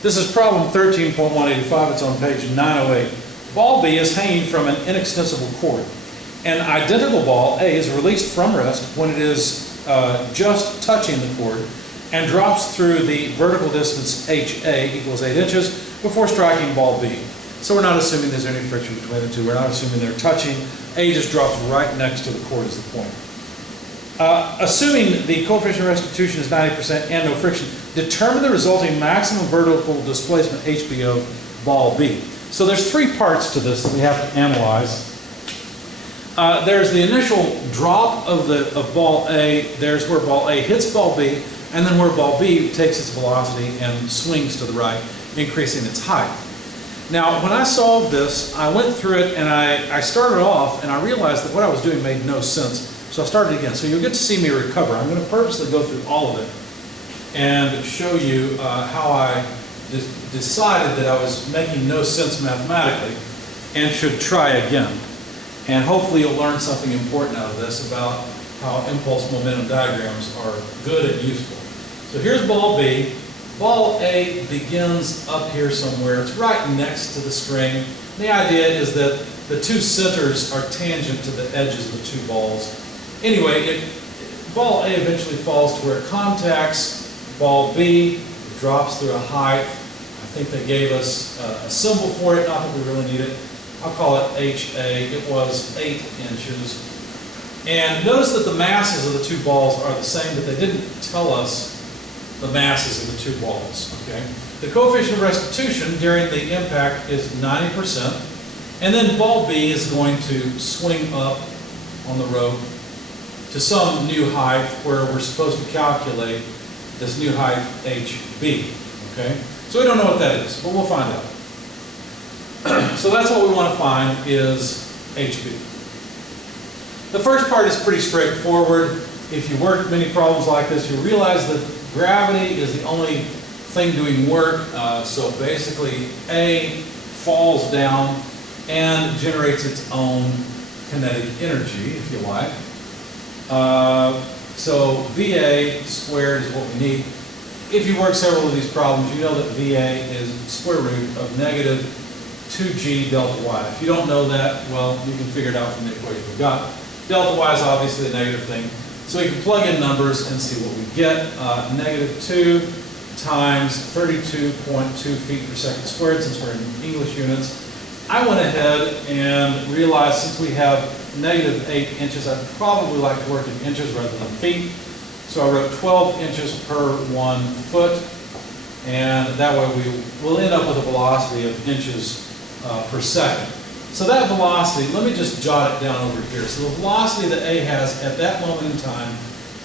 This is problem 13.185. It's on page 908. Ball B is hanging from an inextensible cord. An identical ball, A, is released from rest when it is just touching the cord and drops through the vertical distance HA equals 8 inches before striking ball B. So we're not assuming there's any friction between the two. We're not assuming they're touching. A just drops right next to the cord is the point. Assuming the coefficient of restitution is 90% and no friction, determine the resulting maximum vertical displacement HB of ball B. So there's three parts to this that we have to analyze. There's the initial drop of ball A. There's where ball A hits ball B, and then where ball B takes its velocity and swings to the right, increasing its height. Now, when I solved this, I went through it and I started off and I realized that what I was doing made no sense. So I started again. So you'll get to see me recover. I'm going to purposely go through all of it and show you how I decided that I was making no sense mathematically and should try again. And hopefully you'll learn something important out of this about how impulse momentum diagrams are good and useful. So here's ball B. Ball A begins up here somewhere. It's right next to the string. The idea is that the two centers are tangent to the edges of the two balls. Anyway, ball A eventually falls to where it contacts ball B. It drops through a height. I think they gave us a symbol for it, not that we really need it. I'll call it HA. It was 8 inches. And notice that the masses of the two balls are the same, but they didn't tell us the masses of the two balls. Okay? The coefficient of restitution during the impact is 90%, and then ball B is going to swing up on the rope to some new height where we're supposed to calculate this new height HB. Okay? So we don't know what that is, but we'll find out. So that's what we want to find is HB. The first part is pretty straightforward. If you work many problems like this, you realize that gravity is the only thing doing work. So basically, A falls down and generates its own kinetic energy, if you like. So VA squared is what we need. If you work several of these problems, you know that VA is square root of negative 2g delta y. If you don't know that, well, you can figure it out from the equation we've got. Delta y is obviously a negative thing. So we can plug in numbers and see what we get. Negative 2 times 32.2 feet per second squared, since we're in English units. I went ahead and realized since we have negative 8 inches, I'd probably like to work in inches rather than feet. So I wrote 12 inches per 1 foot. And that way we will end up with a velocity of inches per second. So that velocity, let me just jot it down over here. So the velocity that A has at that moment in time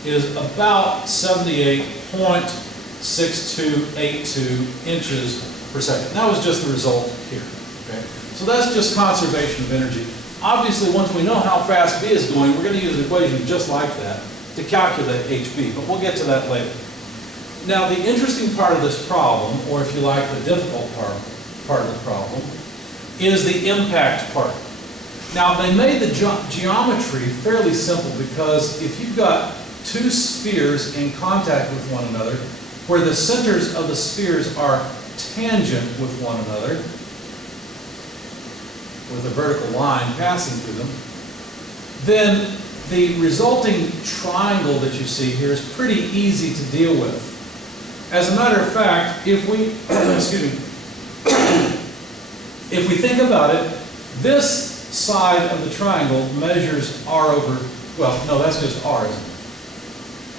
is about 78.6282 inches per second. That was just the result here. Okay? So that's just conservation of energy. Obviously, once we know how fast B is going, we're going to use an equation just like that to calculate HB, but we'll get to that later. Now, the interesting part of this problem, or if you like, the difficult part of the problem, is the impact part. Now, they made the geometry fairly simple because if you've got two spheres in contact with one another, where the centers of the spheres are tangent with one another, with a vertical line passing through them, then the resulting triangle that you see here is pretty easy to deal with. As a matter of fact, if we, excuse me, if we think about it, this side of the triangle measures r over, well, no, that's just r, isn't it?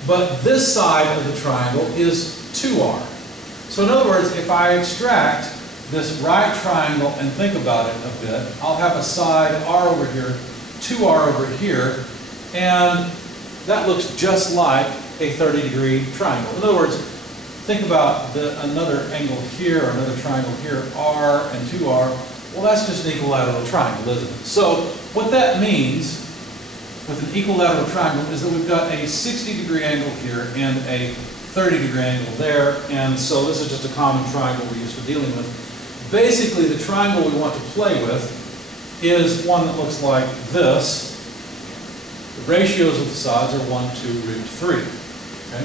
But this side of the triangle is 2r. So in other words, if I extract this right triangle and think about it a bit, I'll have a side r over here, 2r over here, and that looks just like a 30-degree triangle. In other words, think about another angle here, or another triangle here, r and 2r. Well, that's just an equilateral triangle, isn't it? So what that means with an equilateral triangle is that we've got a 60-degree angle here and a 30-degree angle there, and so this is just a common triangle we're used to dealing with. Basically, the triangle we want to play with is one that looks like this. The ratios of the sides are 1 to root 3. Okay?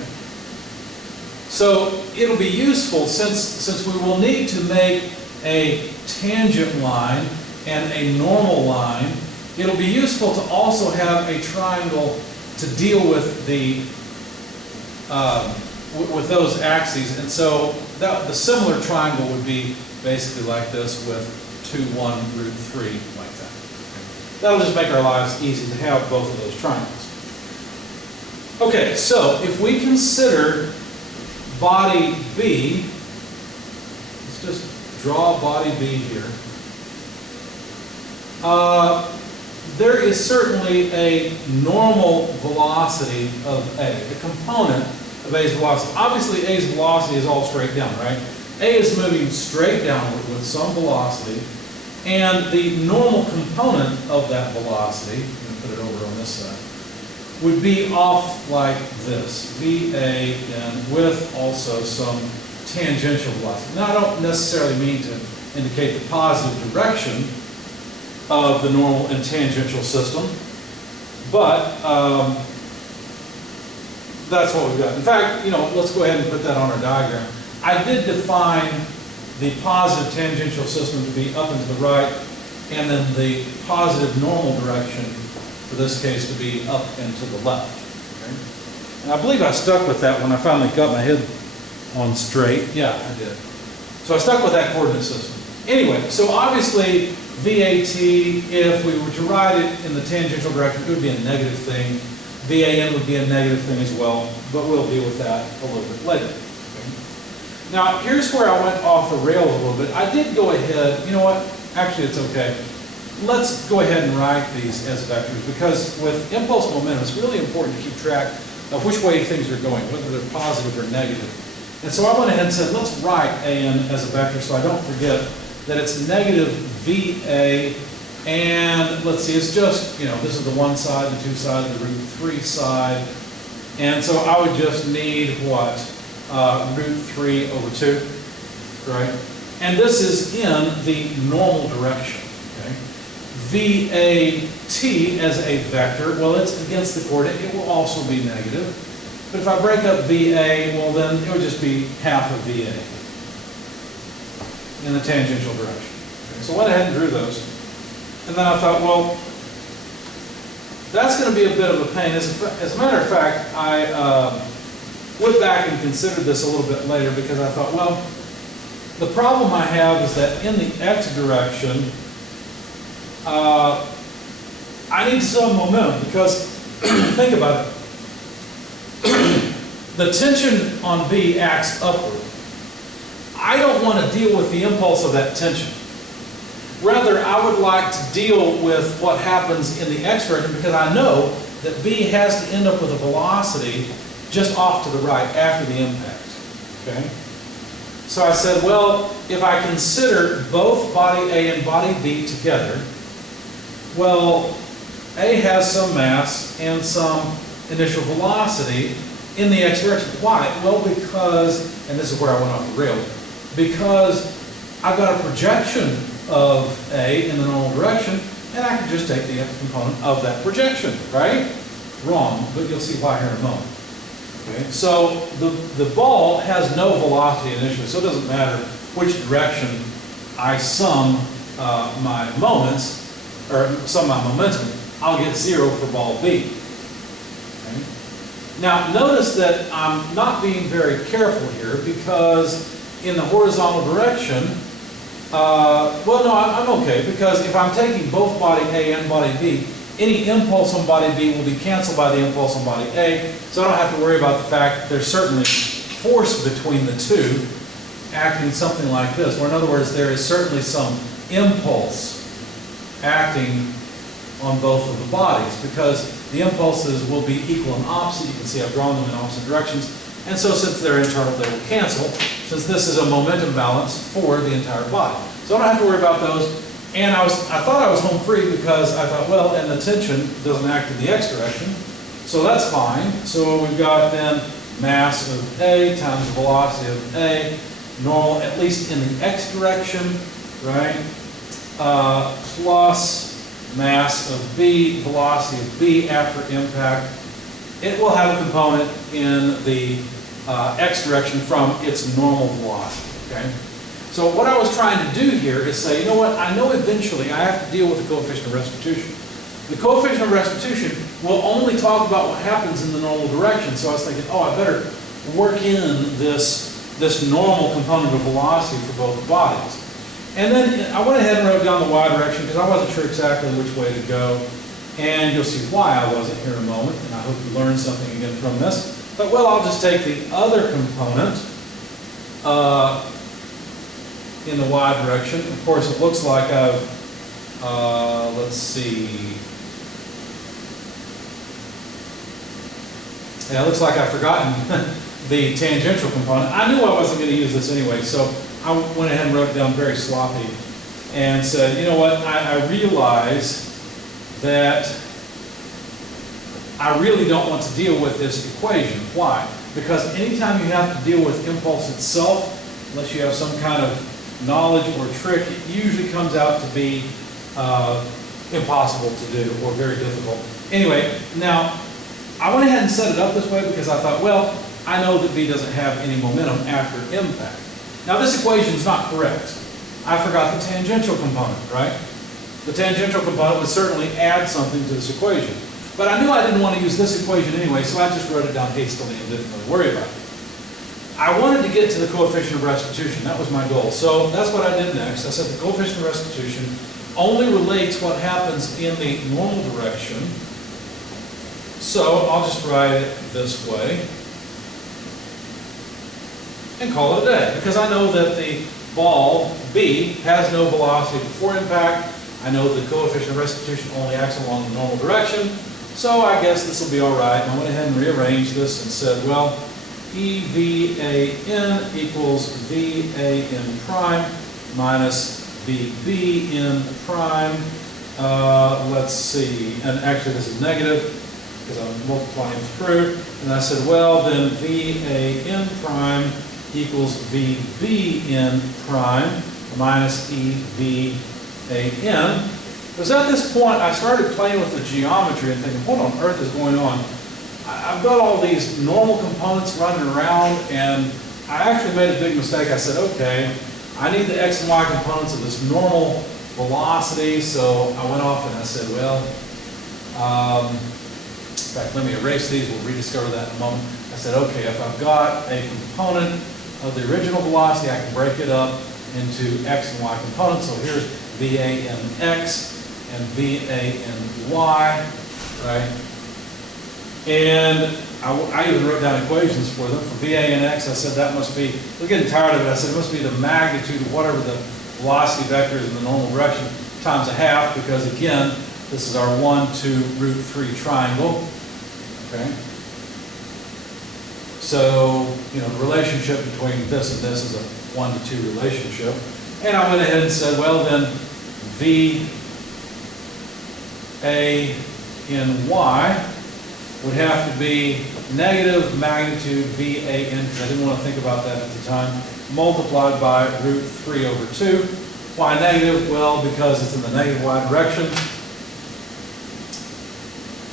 So it'll be useful, since we will need to make a tangent line and a normal line, it'll be useful to also have a triangle to deal with the with those axes. And so the similar triangle would be basically like this with 2, 1, root 3, like that. That'll just make our lives easy to have both of those triangles. Okay, so if we consider body B, let's just draw body B here. There is certainly a normal velocity of A, a component of A's velocity. Obviously, A's velocity is all straight down, right? A is moving straight downward with some velocity, and the normal component of that velocity, I'm going to put it over on this side, would be off like this, VA, and with also some tangential velocity. Now, I don't necessarily mean to indicate the positive direction of the normal and tangential system, but that's what we've got. In fact, let's go ahead and put that on our diagram. I did define the positive tangential system to be up and to the right, and then the positive normal direction, for this case, to be up and to the left. Okay? And I believe I stuck with that when I finally got my head on straight. Yeah, I did. So I stuck with that coordinate system. Anyway, so obviously, VAT, if we were to write it in the tangential direction, it would be a negative thing. VAN would be a negative thing as well, but we'll deal with that a little bit later. Okay? Now, here's where I went off the rails a little bit. I did go ahead, you know what? Actually, it's okay. Let's go ahead and write these as vectors, because with impulse momentum, it's really important to keep track of which way things are going, whether they're positive or negative. And so I went ahead and said, let's write AN as a vector so I don't forget that it's negative VA, and let's see, it's just, this is the one side, the two side, the root 3 side, and so I would just need what? Root 3 over 2, right? And this is in the normal direction, okay? VAT as a vector, well, it's against the coordinate, it will also be negative, but if I break up VA, well then it would just be half of VA in the tangential direction. Okay, so I went ahead and drew those. And then I thought, well, that's going to be a bit of a pain. As a matter of fact, I went back and considered this a little bit later, because I thought, well, the problem I have is that in the X direction, I need some momentum, because think about it. The tension on B acts upward. I don't want to deal with the impulse of that tension. Rather, I would like to deal with what happens in the X direction, because I know that B has to end up with a velocity just off to the right after the impact. Okay? So I said, well, if I consider both body A and body B together, well, A has some mass and some initial velocity in the X direction. Why? Well, because, and this is where I went off the rail, because I've got a projection of A in the normal direction, and I can just take the X component of that projection, right? Wrong, but you'll see why here in a moment. Okay? So the ball has no velocity initially, so it doesn't matter which direction I sum my moments, or sum my momentum, I'll get 0 for ball B. Okay? Now, notice that I'm not being very careful here, because in the horizontal direction, well, no, I'm okay, because if I'm taking both body A and body B, any impulse on body B will be canceled by the impulse on body A, so I don't have to worry about the fact that there's certainly force between the two acting something like this, or in other words, there is certainly some impulse acting on both of the bodies, because the impulses will be equal and opposite. You can see I've drawn them in opposite directions. And so since they're internal, they will cancel, since this is a momentum balance for the entire body. So I don't have to worry about those. And I thought I was home free, because I thought, well, and the tension doesn't act in the X direction, so that's fine. So we've got then mass of A times the velocity of A, normal, at least in the X direction, right? Plus mass of B, velocity of B after impact. It will have a component in the x direction from its normal velocity, okay? So what I was trying to do here is say, you know what, I know eventually I have to deal with the coefficient of restitution. The coefficient of restitution will only talk about what happens in the normal direction, so I was thinking, oh, I better work in this normal component of velocity for both bodies. And then I went ahead and wrote down the y direction because I wasn't sure exactly which way to go. And you'll see why I wasn't here in a moment, and I hope you learned something again from this. But well, I'll just take the other component in the y direction. Of course, it looks like I've, let's see. Yeah, it looks like I've forgotten the tangential component. I knew I wasn't going to use this anyway, so I went ahead and wrote it down very sloppy and said, you know what, I realize that I really don't want to deal with this equation. Why? Because anytime you have to deal with impulse itself, unless you have some kind of knowledge or trick, it usually comes out to be impossible to do or very difficult. Anyway, now I went ahead and set it up this way because I thought, well, I know that B doesn't have any momentum after impact. Now this equation is not correct. I forgot the tangential component, right? The tangential component would certainly add something to this equation. But I knew I didn't want to use this equation anyway, so I just wrote it down hastily and didn't really worry about it. I wanted to get to the coefficient of restitution. That was my goal. So that's what I did next. I said the coefficient of restitution only relates what happens in the normal direction. So I'll just write it this way and call it a day, because I know that the ball B has no velocity before impact. I know the coefficient of restitution only acts along the normal direction, so I guess this will be all right. And I went ahead and rearranged this and said, well, EVAN equals VAN prime minus VBN prime. Let's see, and actually this is negative because I'm multiplying through. And I said, well, then VAN prime equals VBN prime minus EVAN. Because at this point, I started playing with the geometry and thinking, what on earth is going on? I've got all these normal components running around, and I actually made a big mistake. I said, okay, I need the x and y components of this normal velocity, so I went off and I said, well, in fact, let me erase these, we'll rediscover that in a moment. I said, okay, if I've got a component of the original velocity, I can break it up into x and y components. So here's VAN(x) and VAN(y), right? And I even wrote down equations for them. For VAN(x), I said that must be, we're getting tired of it, I said it must be the magnitude of whatever the velocity vector is in the normal direction times a half, because again, this is our 1, 2, root 3 triangle, okay? So, you know, the relationship between this and this is a 1 to 2 relationship. And I went ahead and said, well then, VANY would have to be negative magnitude VAN, because I didn't want to think about that at the time, multiplied by root 3 over 2. Why negative? Well, because it's in the negative y direction.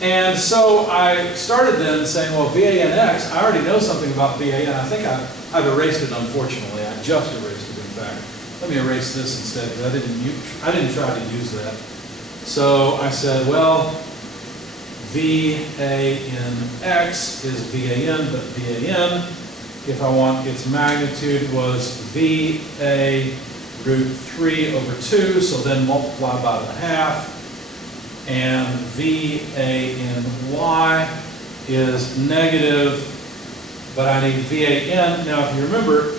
And so I started then saying, well, VANX, I already know something about VAN. I think I've erased it, unfortunately. I just erased it, in fact. Let me erase this instead, because I didn't try to use that. So I said, well, VANX is VAN, but VAN, if I want its magnitude, was VA root 3 over 2, so then multiply by the half. And VANY is negative, but I need VAN. Now, if you remember,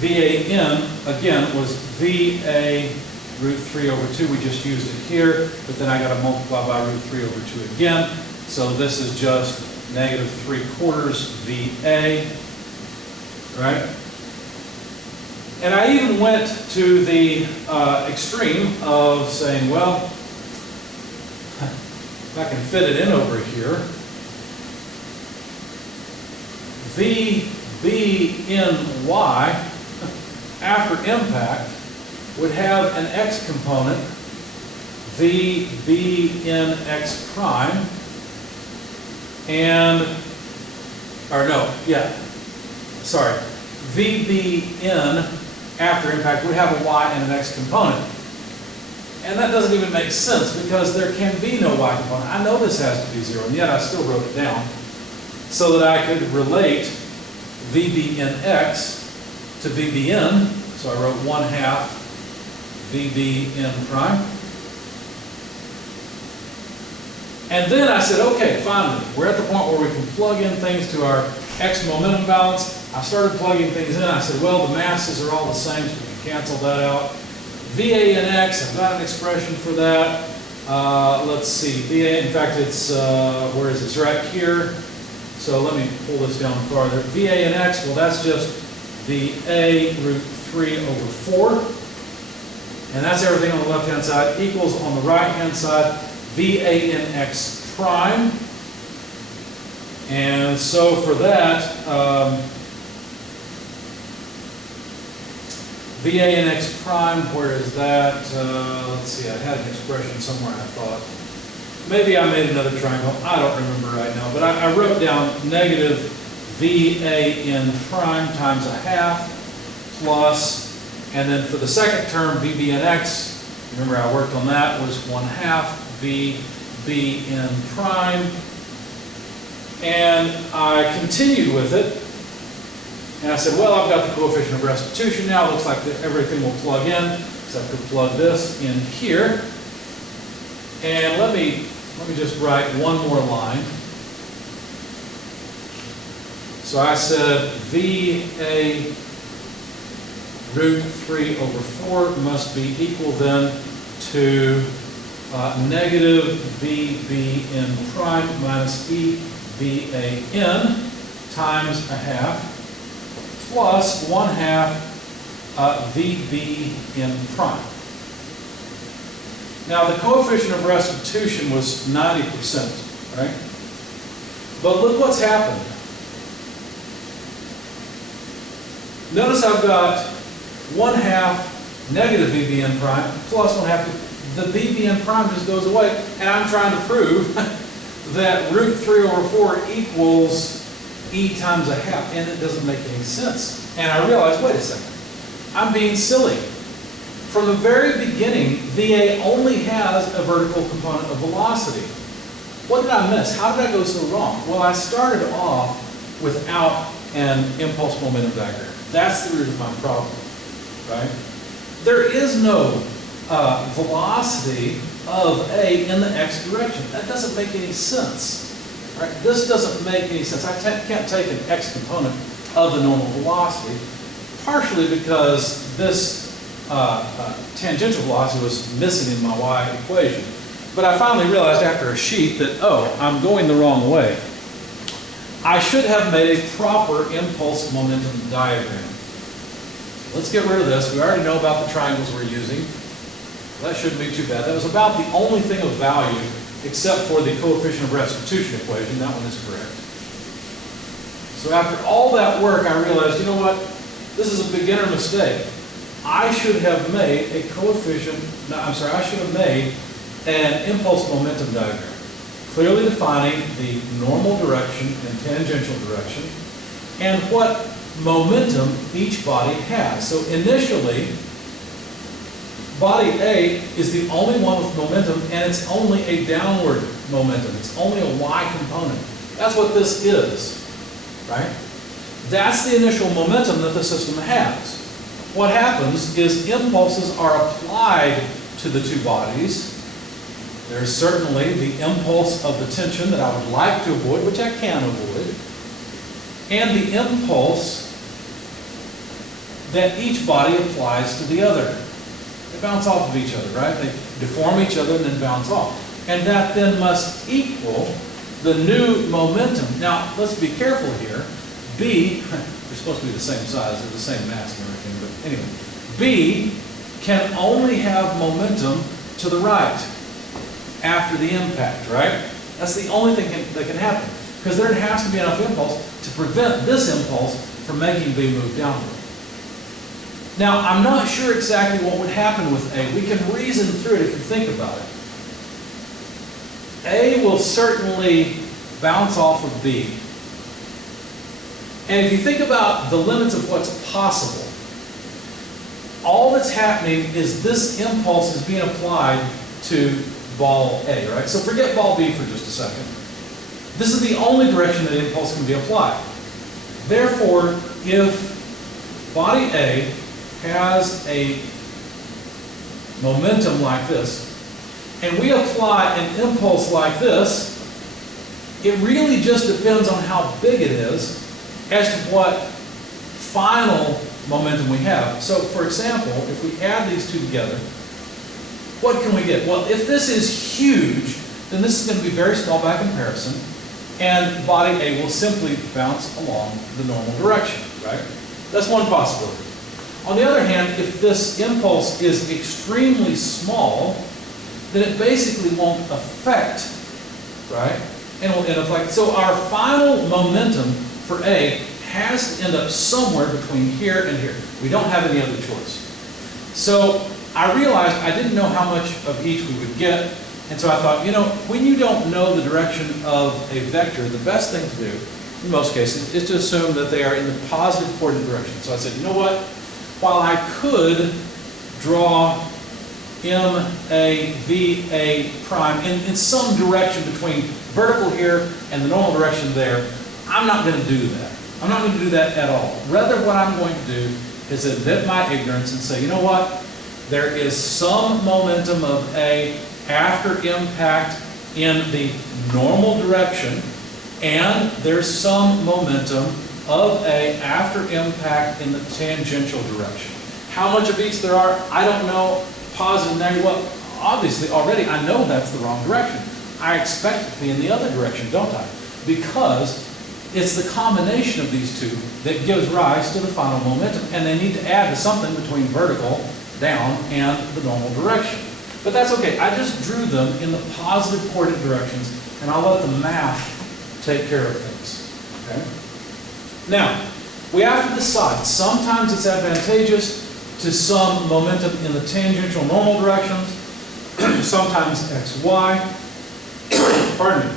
VAN, again, was VA root 3 over 2. We just used it here, but then I got to multiply by root 3 over 2 again. So this is just negative 3/4 VA, right? And I even went to the extreme of saying, well, if I can fit it in over here, VBNY after impact would have an x component, VBNX prime, and or no, yeah, sorry, VBN after impact would have a y and an x component. And that doesn't even make sense because there can be no y component. I know this has to be 0, and yet I still wrote it down so that I could relate VBNX to VBN. So I wrote 1/2 VBN prime. And then I said, okay, finally, we're at the point where we can plug in things to our x momentum balance. I started plugging things in. I said, well, the masses are all the same, so we can cancel that out. VANX, I've got an expression for that. Let's see, VA, in fact, it's, where is it? It's right here. So let me pull this down farther. VANX, well, that's just VA root 3 over 4. And that's everything on the left-hand side, equals on the right-hand side, VANX prime. And so for that, VANX prime, where is that? Let's see, I had an expression somewhere, I thought. Maybe I made another triangle. I don't remember right now. But I wrote down negative VAN prime times 1/2 plus, and then for the second term, VBNX, remember I worked on that, was 1/2 VBN prime. And I continued with it. And I said, well, I've got the coefficient of restitution now. It looks like everything will plug in. So I could plug this in here. And let me just write one more line. So I said VA root 3 over 4 must be equal then to negative VBN prime minus EVAN times 1/2 plus 1/2 VBN prime. Now the coefficient of restitution was 90%, right? But look what's happened. Notice I've got 1/2 negative VBN prime plus 1/2. The VBN prime just goes away, and I'm trying to prove that root 3 over 4 equals E times 1/2, and it doesn't make any sense. And I realized, wait a second, I'm being silly. From the very beginning, VA only has a vertical component of velocity. What did I miss? How did I go so wrong? Well, I started off without an impulse momentum diagram. That's the root of my problem, right? There is no velocity of A in the x direction. That doesn't make any sense, right? This doesn't make any sense. I can't take an x component of the normal velocity, partially because this tangential velocity was missing in my y equation. But I finally realized after a sheet that, oh, I'm going the wrong way. I should have made a proper impulse momentum diagram. Let's get rid of this. We already know about the triangles we're using. That shouldn't be too bad. That was about the only thing of value except for the coefficient of restitution equation. That one is correct. So after all that work, I realized, you know what? This is a beginner mistake. I should have made a coefficient, no, I'm sorry, I should have made an impulse momentum diagram, clearly defining the normal direction and tangential direction, and what momentum each body has. So initially, body A is the only one with momentum, and it's only a downward momentum. It's only a y component. That's what this is, right? That's the initial momentum that the system has. What happens is impulses are applied to the two bodies. There's certainly the impulse of the tension that I would like to avoid, which I can avoid, and the impulse that each body applies to the other. They bounce off of each other, right? They deform each other and then bounce off. And that then must equal the new momentum. Now, let's be careful here. B, they're supposed to be the same size, they're the same mass and everything, but anyway. B can only have momentum to the right after the impact, right? That's the only thing that can happen, because there has to be enough impulse to prevent this impulse from making B move downward. Now, I'm not sure exactly what would happen with A. We can reason through it if you think about it. A will certainly bounce off of B. And if you think about the limits of what's possible, all that's happening is this impulse is being applied to ball A, right? So forget ball B for just a second. This is the only direction that impulse can be applied. Therefore, if body A has a momentum like this, and we apply an impulse like this, it really just depends on how big it is as to what final momentum we have. So, for example, if we add these two together, what can we get? Well, if this is huge, then this is going to be very small by comparison, and body A will simply bounce along the normal direction, right? That's one possibility. On the other hand, if this impulse is extremely small, then it basically won't affect, right? And will end up like, so our final momentum for A has to end up somewhere between here and here. We don't have any other choice. So I realized I didn't know how much of each we would get, and so I thought, you know, when you don't know the direction of a vector, the best thing to do, in most cases, is to assume that they are in the positive coordinate direction. So I said, you know what? While I could draw MA, prime in some direction between vertical here and the normal direction there, I'm not going to do that. I'm not going to do that at all. Rather, what I'm going to do is admit my ignorance and say, you know what? There is some momentum of A after impact in the normal direction, and there's some momentum of A after impact in the tangential direction. How much of each there are, I don't know. Positive, negative, well, obviously already I know that's the wrong direction. I expect it to be in the other direction, don't I? Because it's the combination of these two that gives rise to the final momentum, and they need to add to something between vertical, down, and the normal direction. But that's okay. I just drew them in the positive coordinate directions, and I'll let the math take care of things. Okay? Now, we have to decide. Sometimes it's advantageous to some momentum in the tangential normal directions, sometimes x, y. Pardon me.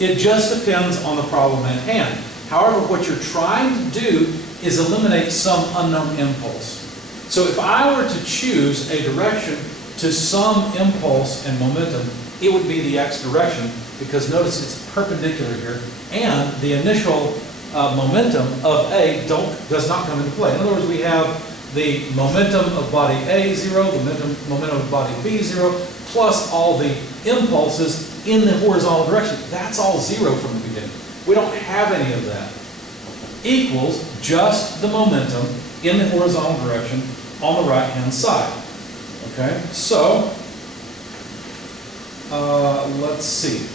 It just depends on the problem at hand. However, what you're trying to do is eliminate some unknown impulse. So if I were to choose a direction to some impulse and momentum, it would be the x direction, because notice it's perpendicular here, and the initial momentum of A does not come into play. In other words, we have the momentum of body A, 0, the momentum of body B, 0, plus all the impulses in the horizontal direction. That's all 0 from the beginning. We don't have any of that. Equals just the momentum in the horizontal direction on the right-hand side. Okay, so let's see.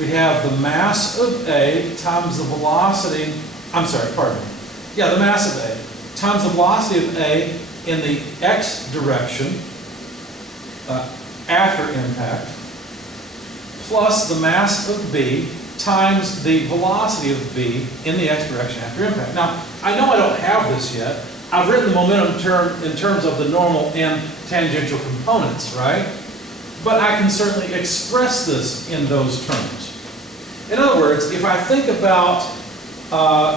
We have the mass of A times the velocity, the mass of A times the velocity of A in the x direction after impact, plus the mass of B times the velocity of B in the x direction after impact. Now, I know I don't have this yet. I've written the momentum in terms of the normal and tangential components, right? But I can certainly express this in those terms. In other words, if I think about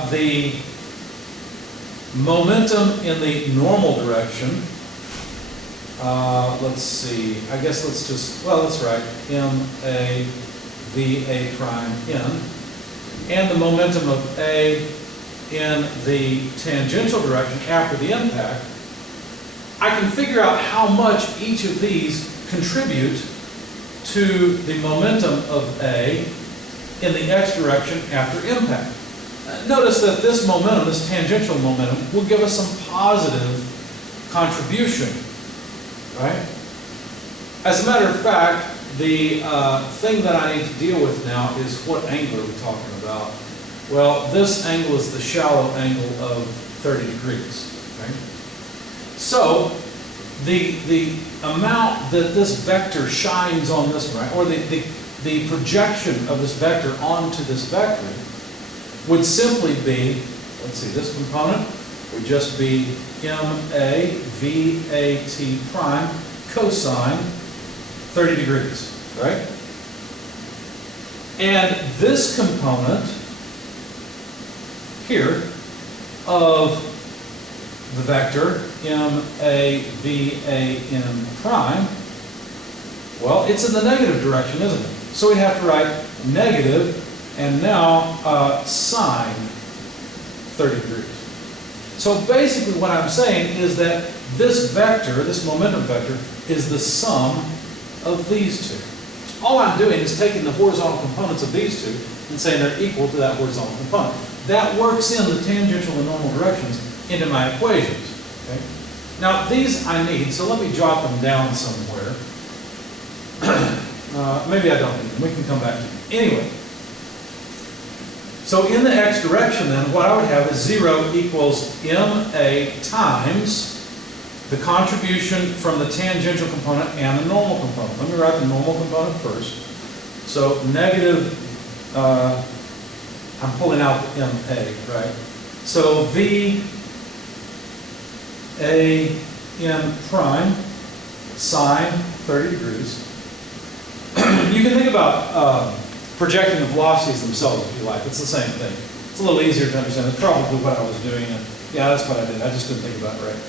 the momentum in the normal direction, let's see, I guess let's write MA, VA prime N, and the momentum of A in the tangential direction after the impact, I can figure out how much each of these contribute to the momentum of A in the x direction after impact. Notice that this momentum, this tangential momentum, will give us some positive contribution, right? As a matter of fact, the thing that I need to deal with now is what angle are we talking about? Well, this angle is the shallow angle of 30 degrees, right? So, the amount that this vector shines on this, right, or the projection of this vector onto this vector would simply be, let's see, this component would just be MA VAT prime cosine 30 degrees, right? And this component here of the vector MAVAN prime, well, it's in the negative direction, isn't it? So we have to write negative and now sine 30 degrees. So basically what I'm saying is that this vector, this momentum vector, is the sum of these two. All I'm doing is taking the horizontal components of these two and saying they're equal to that horizontal component. That works in the tangential and normal directions into my equations. Okay? Now these I need, so let me jot them down somewhere. Maybe I don't need them. We can come back to them. Anyway, so in the x direction then, what I would have is 0 equals MA times the contribution from the tangential component and the normal component. Let me write the normal component first. So negative, I'm pulling out the MA, right? So V A N prime sine 30 degrees. You can think about projecting the velocities themselves if you like. It's the same thing. It's a little easier to understand. It's probably what I was doing. And yeah, that's what I did. I just couldn't think about it right.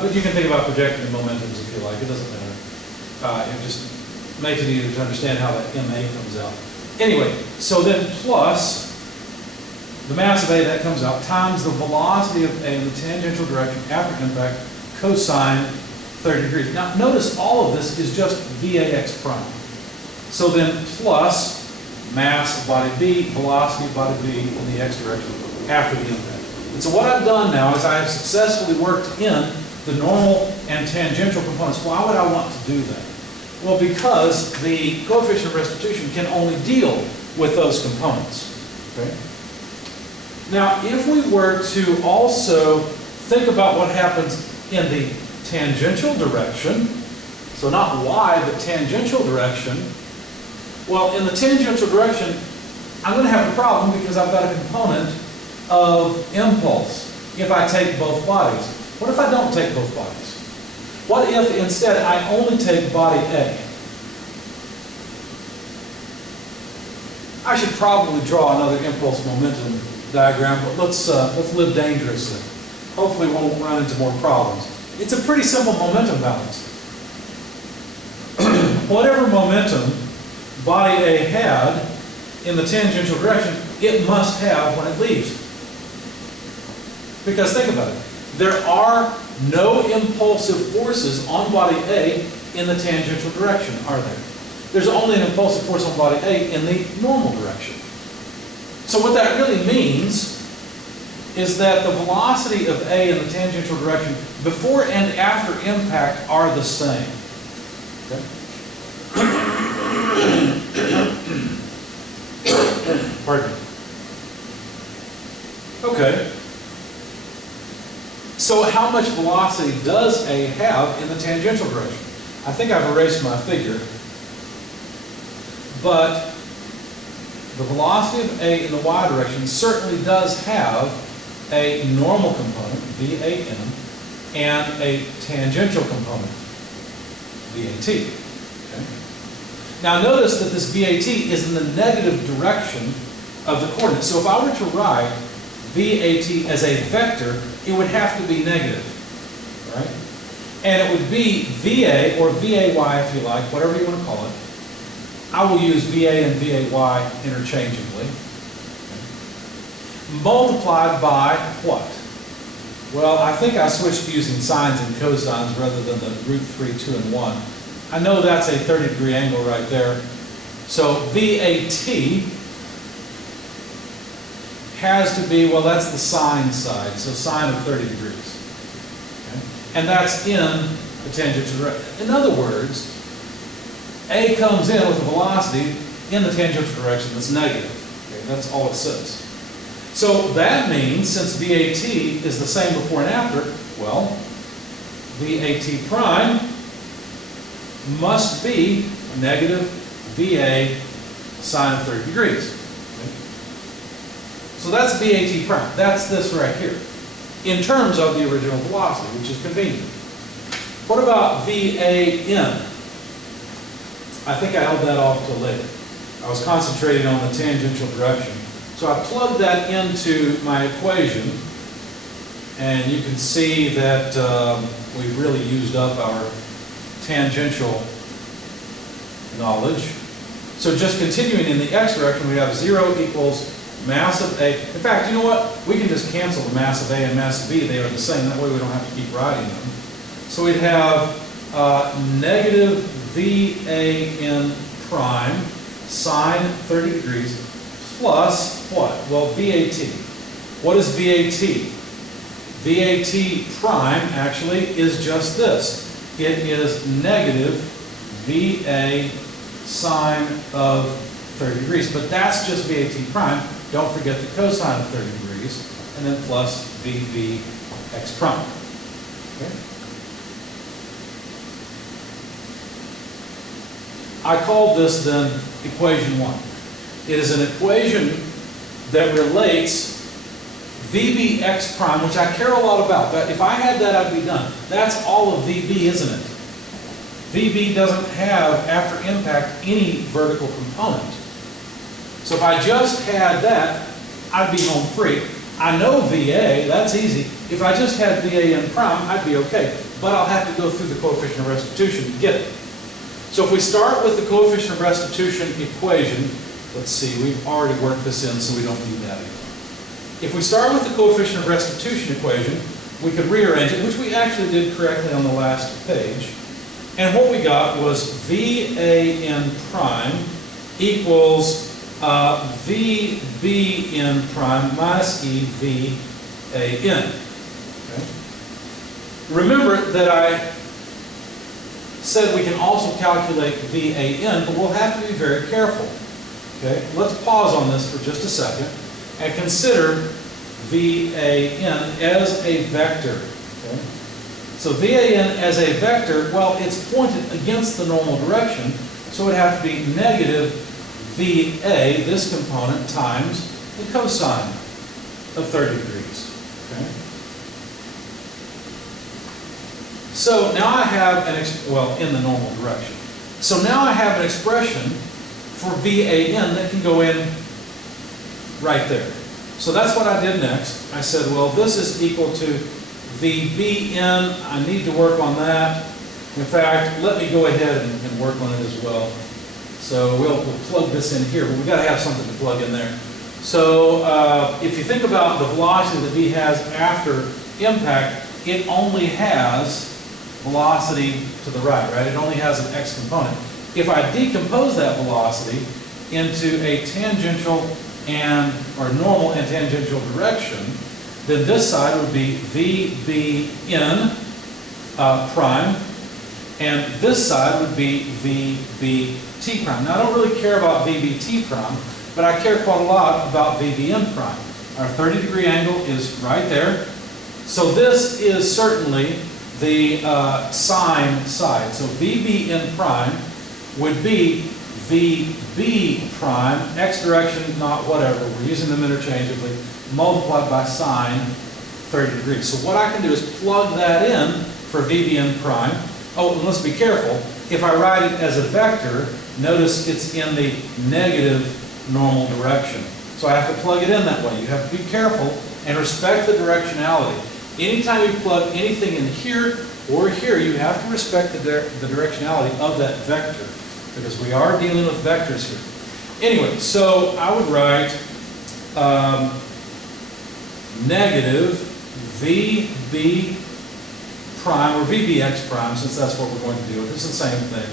But you can think about projecting the momentums if you like. It doesn't matter. It just makes it easier to understand how that MA comes out. Anyway, so then plus the mass of A that comes out times the velocity of A in the tangential direction after impact cosine 30 degrees. Now notice all of this is just VAX prime. So then plus mass of body B, velocity of body B in the x direction after the impact. And so what I've done now is I have successfully worked in the normal and tangential components. Why would I want to do that? Well, because the coefficient of restitution can only deal with those components. Okay? Now, if we were to also think about what happens in the tangential direction, so not y, but tangential direction, well, in the tangential direction, I'm going to have a problem because I've got a component of impulse if I take both bodies. What if I don't take both bodies? What if instead I only take body A? I should probably draw another impulse momentum diagram, but let's live dangerously. Hopefully we won't run into more problems. It's a pretty simple momentum balance. Whatever momentum body A had in the tangential direction, it must have when it leaves. Because think about it. There are no impulsive forces on body A in the tangential direction, are there? There's only an impulsive force on body A in the normal direction. So what that really means is that the velocity of A in the tangential direction before and after impact are the same. Okay? Pardon me. Okay. So how much velocity does A have in the tangential direction? I think I've erased my figure. But the velocity of A in the y direction certainly does have a normal component, VAN, and a tangential component, VAT. Okay? Now notice that this VAT is in the negative direction of the coordinates. So if I were to write VAT as a vector, it would have to be negative, right? And it would be VA, or VAY if you like, whatever you want to call it. I will use VA and VAY interchangeably. Multiplied by what? Well, I think I switched to using sines and cosines rather than the root 3, 2, and 1. I know that's a 30-degree angle right there. So VAT has to be, well, that's the sine side, so sine of 30 degrees. Okay? And that's in the tangential direction. In other words, A comes in with a velocity in the tangential direction that's negative. Okay? That's all it says. So that means, since VAT is the same before and after, well, VAT prime must be negative VA sine of 30 degrees. Okay? So that's VAT prime. That's this right here, in terms of the original velocity, which is convenient. What about VAN? I think I held that off till later. I was concentrating on the tangential direction. So I plugged that into my equation, and you can see that we've really used up our tangential knowledge. So just continuing in the x direction, we have 0 equals mass of A. In fact, you know what? We can just cancel the mass of A and mass of B. They are the same. That way we don't have to keep writing them. So we'd have negative VAN prime sine 30 degrees plus what? Well, VAT. What is VAT? VAT prime actually is just this. It is negative VA sine of 30 degrees. But that's just VAT prime. Don't forget the cosine of 30 degrees. And then plus VBX prime. Okay? I called this then equation 1. It is an equation that relates VBX prime, which I care a lot about. That if I had that, I'd be done. That's all of VB, isn't it? VB doesn't have, after impact, any vertical component. So if I just had that, I'd be home free. I know VA, that's easy. If I just had VAN prime, I'd be okay. But I'll have to go through the coefficient of restitution to get it. So if we start with the coefficient of restitution equation, let's see, we've already worked this in, so we don't need that anymore. If we start with the coefficient of restitution equation, we could rearrange it, which we actually did correctly on the last page. And what we got was VAN prime equals VBN prime minus EVAN. Okay. Remember that I said we can also calculate VAN, but we'll have to be very careful. Okay? Let's pause on this for just a second and consider VAN as a vector. Okay? So VAN as a vector, well, it's pointed against the normal direction, so it would have to be negative VA, this component, times the cosine of 30 degrees. Okay? So now I have in the normal direction. So now I have an expression for VAN that can go in right there. So that's what I did next. I said, well, this is equal to VBN. I need to work on that. In fact, let me go ahead and work on it as well. So we'll plug this in here, but we've got to have something to plug in there. So if you think about the velocity that V has after impact, it only has velocity to the right? It only has an x component. If I decompose that velocity into a tangential or normal and tangential direction, then this side would be VBN prime, and this side would be VBT prime. Now I don't really care about VBT prime, but I care quite a lot about VBN prime. Our 30-degree angle is right there. So this is certainly the sine side. So VBN prime would be VB prime, x direction, not whatever, we're using them interchangeably, multiplied by sine 30 degrees. So what I can do is plug that in for VBN prime. Oh, and let's be careful. If I write it as a vector, notice it's in the negative normal direction. So I have to plug it in that way. You have to be careful and respect the directionality. Anytime you plug anything in here or here, you have to respect the directionality of that vector, because we are dealing with vectors here. Anyway, so I would write negative VB prime, or VBX prime, since that's what we're going to do. It's the same thing,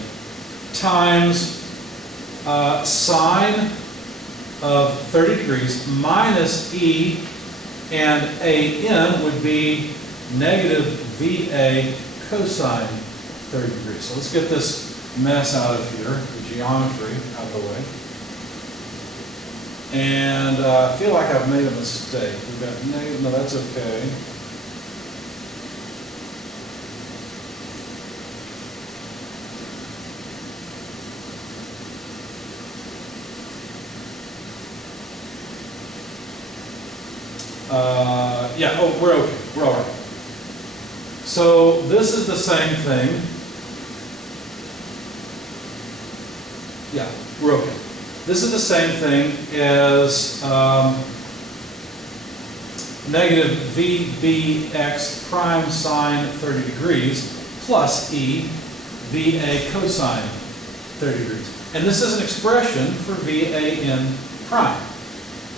times sine of 30 degrees minus E, and AN would be negative VA cosine 30 degrees. So let's get this mess out of here, the geometry out of the way. And I feel like I've made a mistake. We've got negative, no, that's okay. We're okay. We're all right. So this is the same thing. Yeah, we're okay. This is the same thing as negative VBX prime sine 30 degrees plus E VA cosine 30 degrees. And this is an expression for VAN prime.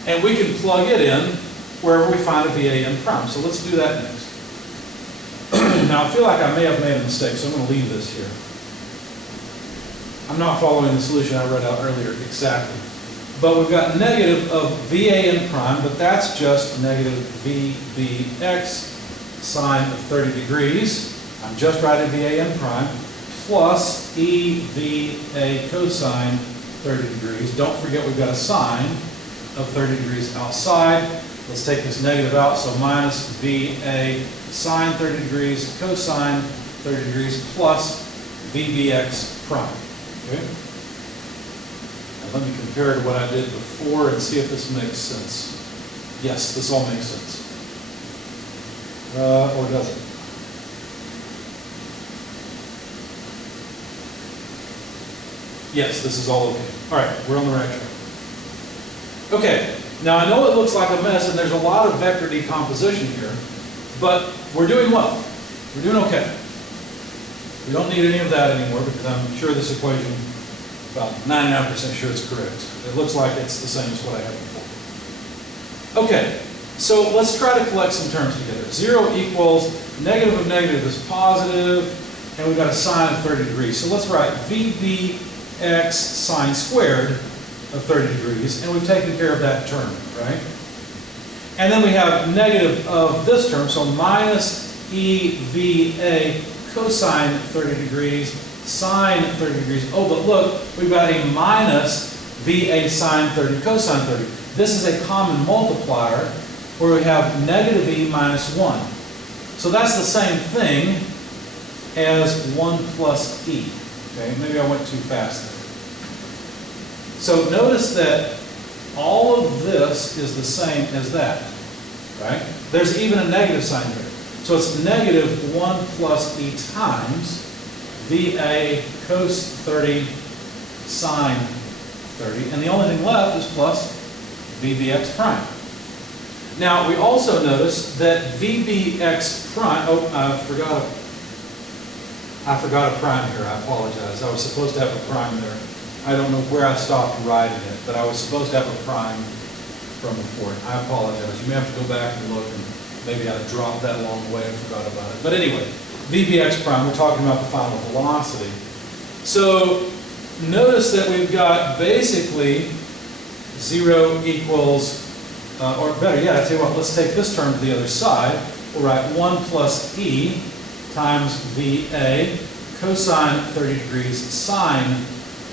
And we can plug it in wherever we find a VAN prime. So let's do that next. Now I feel like I may have made a mistake, so I'm going to leave this here. I'm not following the solution I read out earlier exactly. But we've got negative of VAN prime, but that's just negative VBX sine of 30 degrees. I'm just writing VAN prime plus EVA cosine 30 degrees. Don't forget we've got a sine of 30 degrees outside. Let's take this negative out, so minus VA sine 30 degrees cosine 30 degrees plus VBX prime. Okay? Now let me compare to what I did before and see if this makes sense. Yes, this all makes sense. Or does it? Yes, this is all okay. All right, we're on the right track. Okay, now I know it looks like a mess and there's a lot of vector decomposition here, but we're doing well. We're doing okay. We don't need any of that anymore because I'm sure this equation, about 99% sure it's correct. It looks like it's the same as what I had before. Okay, so let's try to collect some terms together. 0 equals negative of negative is positive, and we've got a sine of 30 degrees. So let's write VBX sine squared of 30 degrees, and we've taken care of that term, right? And then we have negative of this term, so minus EVA cosine 30 degrees, sine 30 degrees. Oh, but look, we've got a minus VA sine 30 cosine 30. This is a common multiplier where we have negative E minus 1. So that's the same thing as 1 plus E. Okay, maybe I went too fast there. So notice that all of this is the same as that, right? There's even a negative sign here. So it's negative 1 plus E times VA cos 30 sine 30. And the only thing left is plus VBX prime. Now we also notice that VBX prime, oh, I forgot a prime here, I apologize. I was supposed to have a prime there. I don't know where I stopped writing it, but I was supposed to have a prime from before. I apologize. You may have to go back and look, and maybe I dropped that along the way and forgot about it. But anyway, VBX prime, we're talking about the final velocity. So notice that we've got basically 0 equals, or better yet, I tell you what, let's take this term to the other side. We'll write 1 plus E times VA cosine 30 degrees sine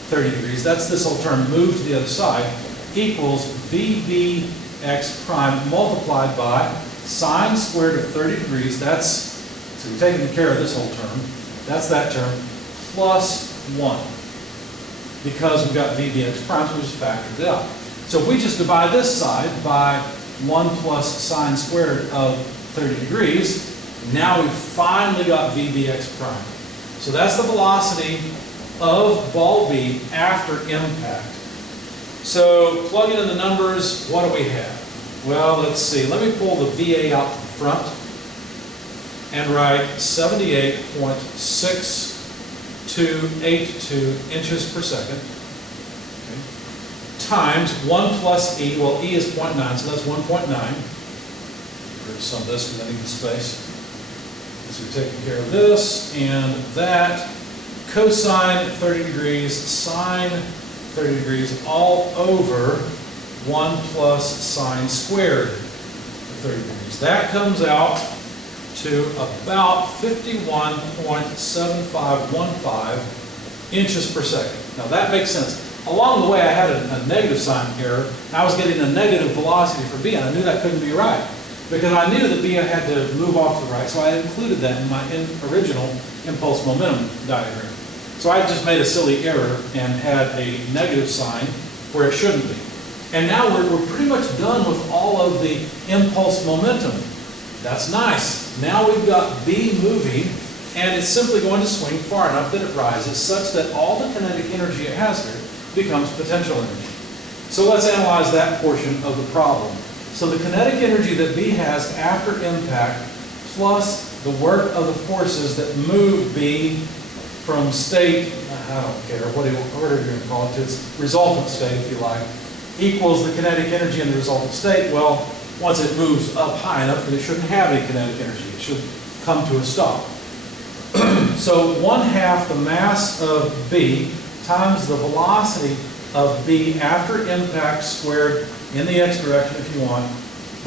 30 degrees. That's this whole term moved to the other side equals VBX prime multiplied by sine squared of 30 degrees. That's, so we've taken care of this whole term. That's that term plus 1 because we've got VBX prime, so we just factored it out. So if we just divide this side by 1 plus sine squared of 30 degrees, now we've finally got VBX prime. So that's the velocity of ball B after impact. So plugging in the numbers, what do we have? Well, let's see. Let me pull the VA out to the front and write 78.6282 inches per second. Okay. Times 1 plus E, well, E is 0.9, so that's 1.9. There's some of this because I need the space. So we're taking care of this and that. Cosine 30 degrees, sine 30 degrees, all over 1 plus sine squared of 30 degrees. That comes out to about 51.7515 inches per second. Now that makes sense. Along the way I had a negative sign error. I was getting a negative velocity for B, and I knew that couldn't be right because I knew that B had to move off to the right, so I included that in my original impulse momentum diagram. So I just made a silly error and had a negative sign where it shouldn't be. And now we're pretty much done with all of the impulse momentum. That's nice. Now we've got B moving, and it's simply going to swing far enough that it rises such that all the kinetic energy it has here becomes potential energy. So let's analyze that portion of the problem. So the kinetic energy that B has after impact plus the work of the forces that move B from state, I don't care, whatever you're going to call it, to its resultant state, if you like, equals the kinetic energy in the resultant state. Well, once it moves up high enough that it shouldn't have any kinetic energy, it should come to a stop. So 1/2 the mass of B times the velocity of B after impact squared in the x direction if you want,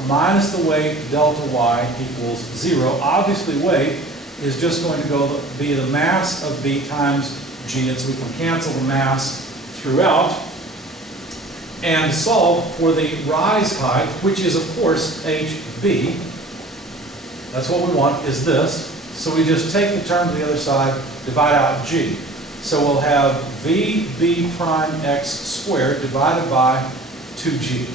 minus the weight delta y equals 0. Obviously weight is just going to be the mass of B times g, and so we can cancel the mass throughout and solve for the rise height, which is of course hb. That's what we want, is this. So we just take the term to the other side, divide out g. So we'll have vb prime x squared divided by 2g.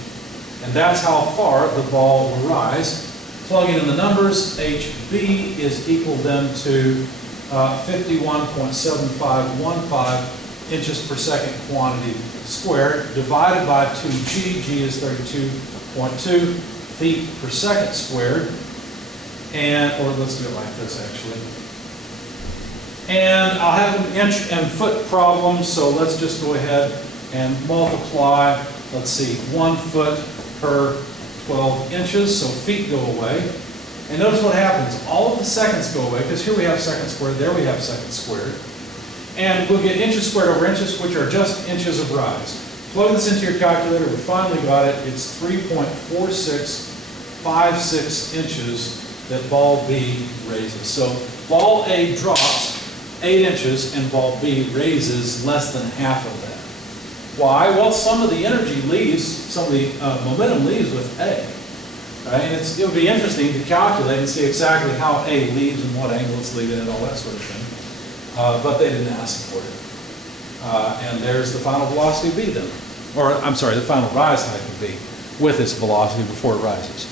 And that's how far the ball will rise. Plugging in the numbers, hb is equal then to 51.7515 inches per second quantity squared, divided by 2g. G is 32.2 feet per second squared. Or let's do it like this actually. And I'll have an inch and foot problem, so let's just go ahead and multiply, let's see, 1 foot per 12 inches, so feet go away. And notice what happens. All of the seconds go away, because here we have seconds squared, there we have seconds squared. And we'll get inches squared over inches, which are just inches of rise. Plug this into your calculator, we finally got it. It's 3.4656 inches that ball B raises. So ball A drops 8 inches and ball B raises less than half of that. Why? Well, some of the energy leaves, some of the momentum leaves with A. Right? And it would be interesting to calculate and see exactly how A leaves and what angle it's leaving and all that sort of thing. But they didn't ask for it. And there's the final velocity of B then. Or, I'm sorry, the final rise height of B with its velocity before it rises.